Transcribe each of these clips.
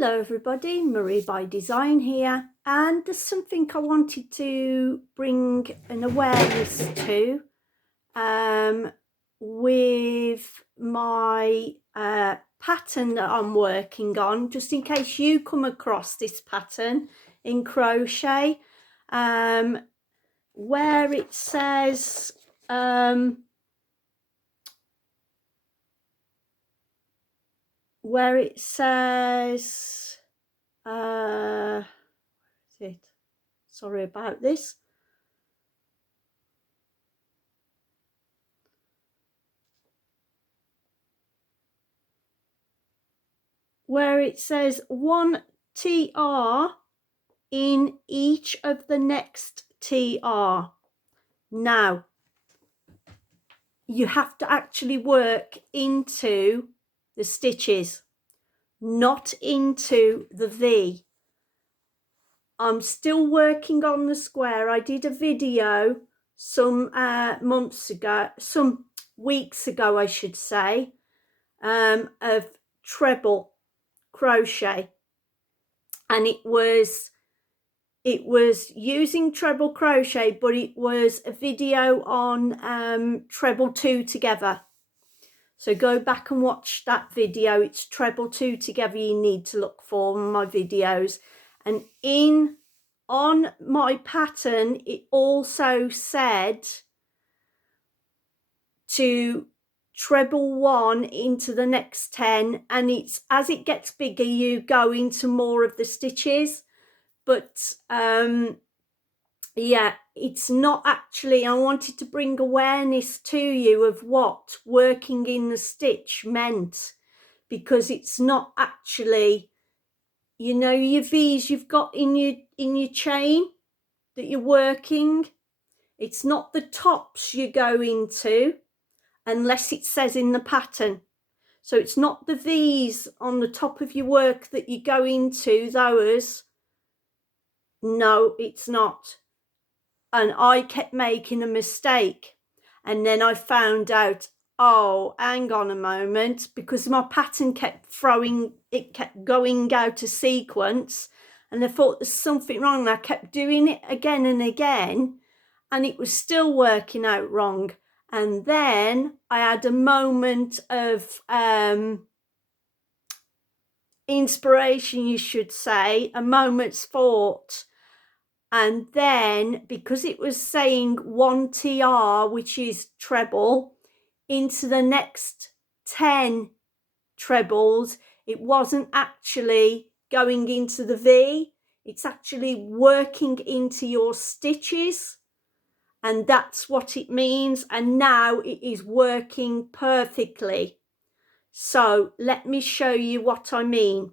Hello everybody, Marie by Design here, and there's something I wanted to bring an awareness to with my pattern that I'm working on, just in case you come across this pattern in crochet, where it says sorry about this, where it says 1 TR in each of the next TR. Now you have to actually work into the stitches, not into the V. I'm still working on the square. I did a video some weeks ago I should say, of treble crochet, and it was using treble crochet, but it was a video on treble 2 together. So go back and watch that video. It's treble 2 together you need to look for my videos. And on my pattern it also said to treble 1 into the next 10, and it's as it gets bigger you go into more of the stitches. But yeah, it's not actually, I wanted to bring awareness to you of what working in the stitch meant, because it's not actually, you know, your V's you've got in your chain that you're working, it's not the tops you go into unless it says in the pattern. So it's not the V's on the top of your work that you go into those. No, it's not. And I kept making a mistake, and then I found out, oh, hang on a moment, because my pattern kept going out of sequence, and I thought there's something wrong, and I kept doing it again and again, and it was still working out wrong. And then I had a moment of inspiration, you should say, a moment's thought. And then because it was saying 1 TR, which is treble, into the next 10 trebles, it wasn't actually going into the V, it's actually working into your stitches, and that's what it means. And now it is working perfectly. So let me show you what I mean.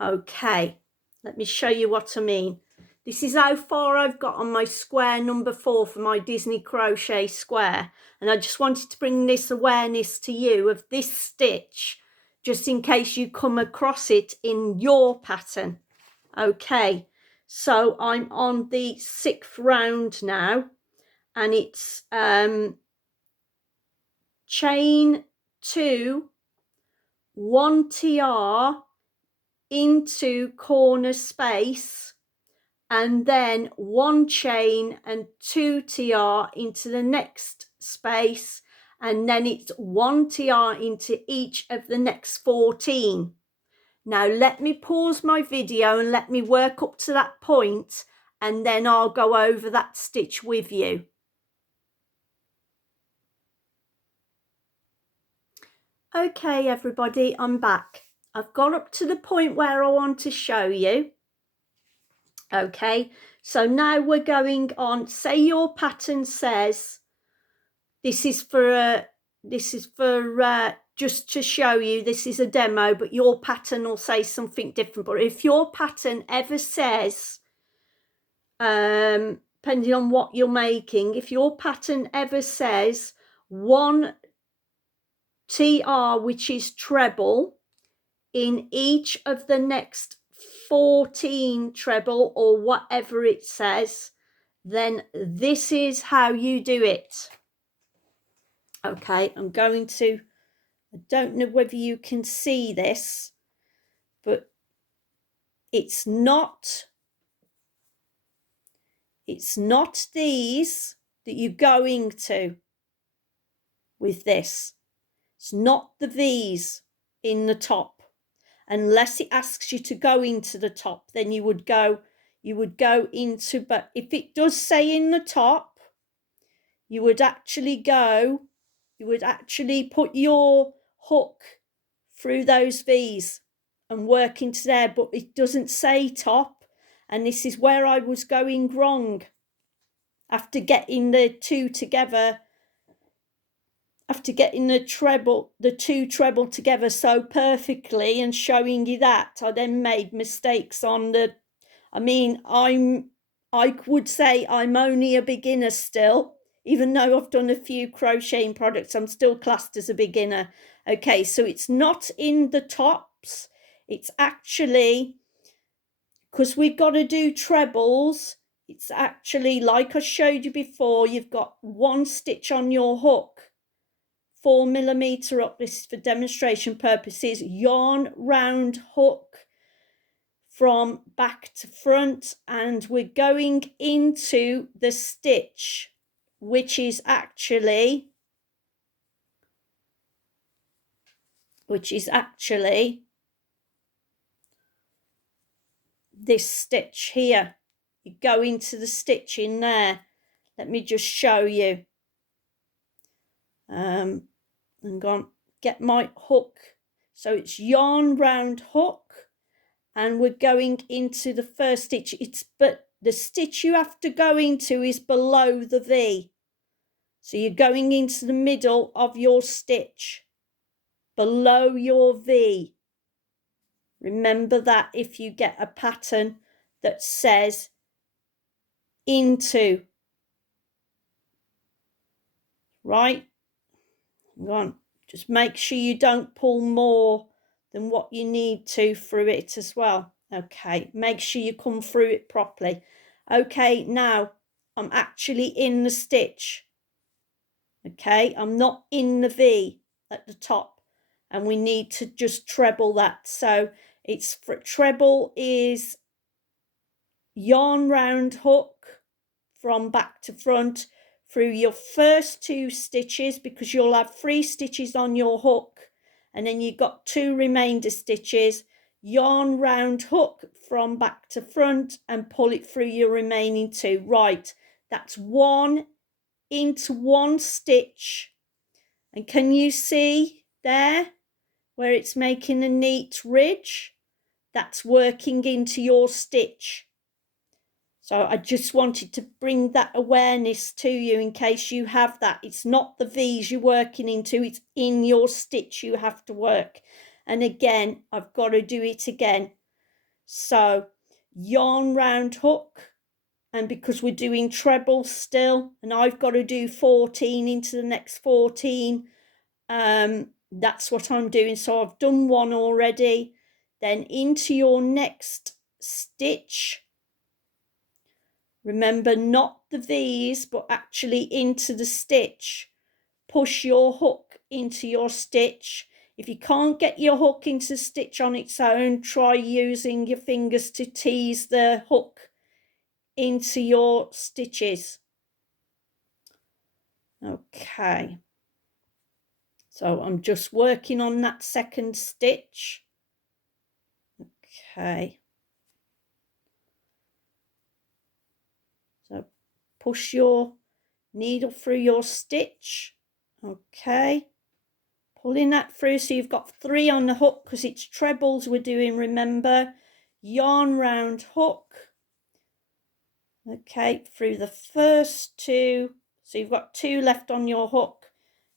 Okay, let me show you what I mean. This is how far I've got on my square number 4 for my Disney crochet square, and I just wanted to bring this awareness to you of this stitch, just in case you come across it in your pattern. Okay, so I'm on the 6th round now, and it's chain 2, 1 TR into corner space, and then 1 chain and 2 TR into the next space, and then it's 1 TR into each of the next 14. Now let me pause my video and let me work up to that point, and then I'll go over that stitch with you. Okay everybody, I'm back. I've got up to the point where I want to show you. Okay, so now we're going on. Say your pattern says this is for just to show you, this is a demo, but your pattern will say something different. But if your pattern ever says, depending on what you're making, if your pattern ever says 1 TR, which is treble, in each of the next 14 treble or whatever it says, then this is how you do it. Okay, I'm going to, I don't know whether you can see this, but it's not these that you're going to with this. It's not the V's in the top. Unless it asks you to go into the top, then you would go into, but if it does say in the top, you would actually put your hook through those V's and work into there, but it doesn't say top. And this is where I was going wrong. After getting the two together, after getting the two treble together so perfectly and showing you that, I then made mistakes on the, I would say I'm only a beginner still, even though I've done a few crocheting products, I'm still classed as a beginner. Okay, so it's not in the tops, it's actually, because we've got to do trebles, it's actually, like I showed you before, you've got one stitch on your hook, 4mm up, this is for demonstration purposes, yarn round hook from back to front, and we're going into the stitch, which is actually this stitch here. You go into the stitch in there. Let me just show you. I'm going to get my hook. So it's yarn round hook, and we're going into the first stitch. But the stitch you have to go into is below the V. So you're going into the middle of your stitch, below your V. Remember that if you get a pattern that says into. Right? Go on. Just make sure you don't pull more than what you need to through it as well. Okay, make sure you come through it properly. Okay, now I'm actually in the stitch. Okay, I'm not in the V at the top, and we need to just treble that. So it's for treble is yarn round hook from back to front through your first two stitches, because you'll have 3 stitches on your hook, and then you've got 2 remainder stitches, yarn round hook from back to front and pull it through your remaining 2. Right, that's 1 into 1 stitch, and can you see there where it's making a neat ridge? That's working into your stitch. So I just wanted to bring that awareness to you in case you have that. It's not the V's you're working into, it's in your stitch you have to work. And again, I've got to do it again. So yarn round hook, and because we're doing treble still, and I've got to do 14 into the next 14, that's what I'm doing. So I've done 1 already. Then into your next stitch, remember, not the V's, but actually into the stitch. Push your hook into your stitch. If you can't get your hook into the stitch on its own, try using your fingers to tease the hook into your stitches. Okay. So I'm just working on that second stitch. Okay. So push your needle through your stitch. Okay. Pulling that through, so you've got 3 on the hook because it's trebles we're doing, remember. Yarn round hook. Okay, through the first 2. So you've got 2 left on your hook.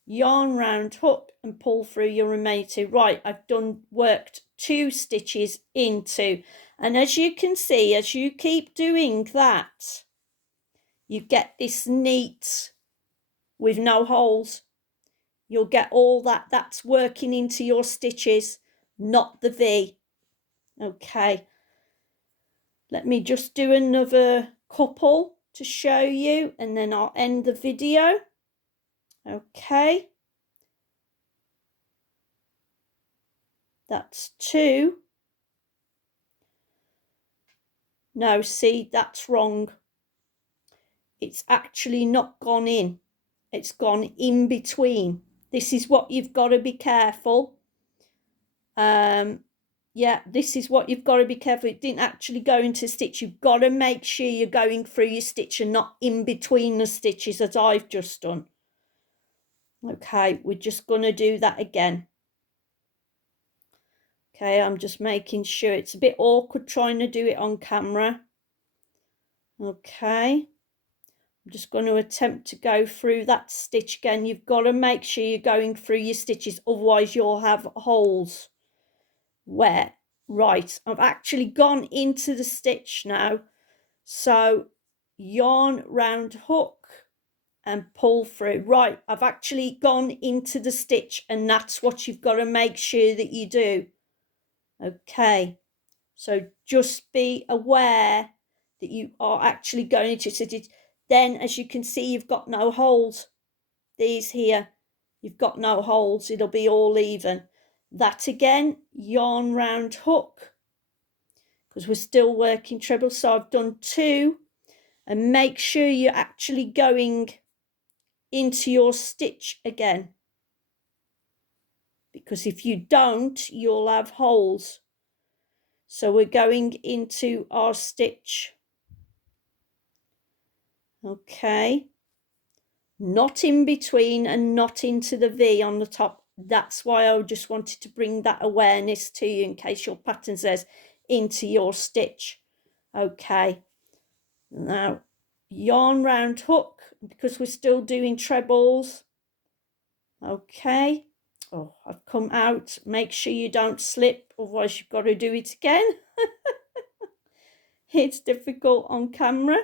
Yarn round hook and pull through your remaining 2. Right, I've worked 2 stitches into. And as you can see, as you keep doing that, you get this neat with no holes. You'll get all that. That's working into your stitches, not the V. Okay. Let me just do another couple to show you, and then I'll end the video. Okay. That's 2. No, see, that's wrong. It's actually not gone in. It's gone in between. This is what you've got to be careful. Yeah, this is what you've got to be careful. It didn't actually go into stitch. You've got to make sure you're going through your stitch and not in between the stitches as I've just done. Okay, we're just going to do that again. Okay, I'm just making sure. It's a bit awkward trying to do it on camera. Okay, I'm just going to attempt to go through that stitch again. You've got to make sure you're going through your stitches, otherwise you'll have holes. Where? Right, I've actually gone into the stitch now. So yarn round hook and pull through. Right, I've actually gone into the stitch, and that's what you've got to make sure that you do. Okay, so just be aware that you are actually going into stitch. Then, as you can see, you've got no holes. These here, you've got no holes. It'll be all even. That again, yarn round hook, because we're still working treble. So I've done 2, and make sure you're actually going into your stitch again, because if you don't, you'll have holes. So we're going into our stitch. Okay, not in between and not into the V on the top. That's why I just wanted to bring that awareness to you in case your pattern says into your stitch. Okay, now yarn round hook, because we're still doing trebles. Okay, oh, I've come out. Make sure you don't slip, otherwise you've got to do it again. It's difficult on camera.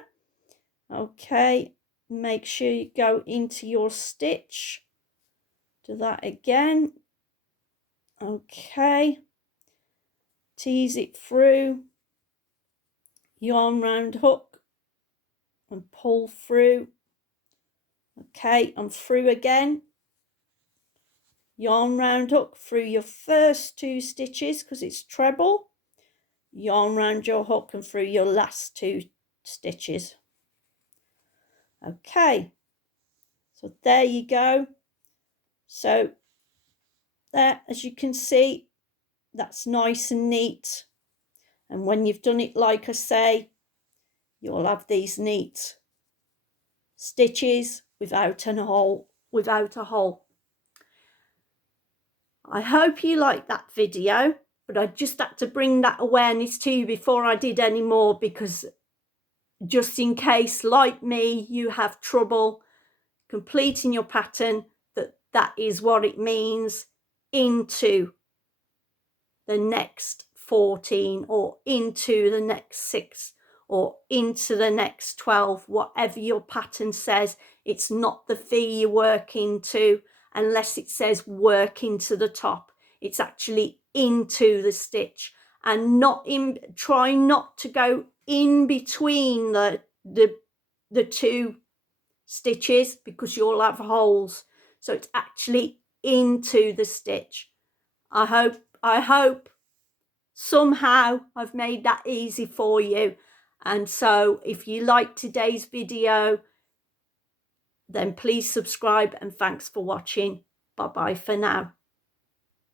Okay, make sure you go into your stitch. Do that again. Okay, tease it through, yarn round hook and pull through. Okay, I'm through again. Yarn round hook through your first 2 stitches because it's treble. Yarn round your hook and through your last 2 stitches. Okay, so there you go. So there, as you can see, that's nice and neat. And when you've done it, like I say, you'll have these neat stitches without a hole. I hope you liked that video, but I just had to bring that awareness to you before I did any more, because just in case, like me, you have trouble completing your pattern, that is what it means into the next 14 or into the next 6 or into the next 12, whatever your pattern says. It's not the V you work into unless it says work into the top. It's actually into the stitch, and not in. Try not to go in between the 2 stitches, because you'll have holes. So it's actually into the stitch. I hope somehow I've made that easy for you. And so if you liked today's video, then please subscribe, and thanks for watching. Bye bye for now.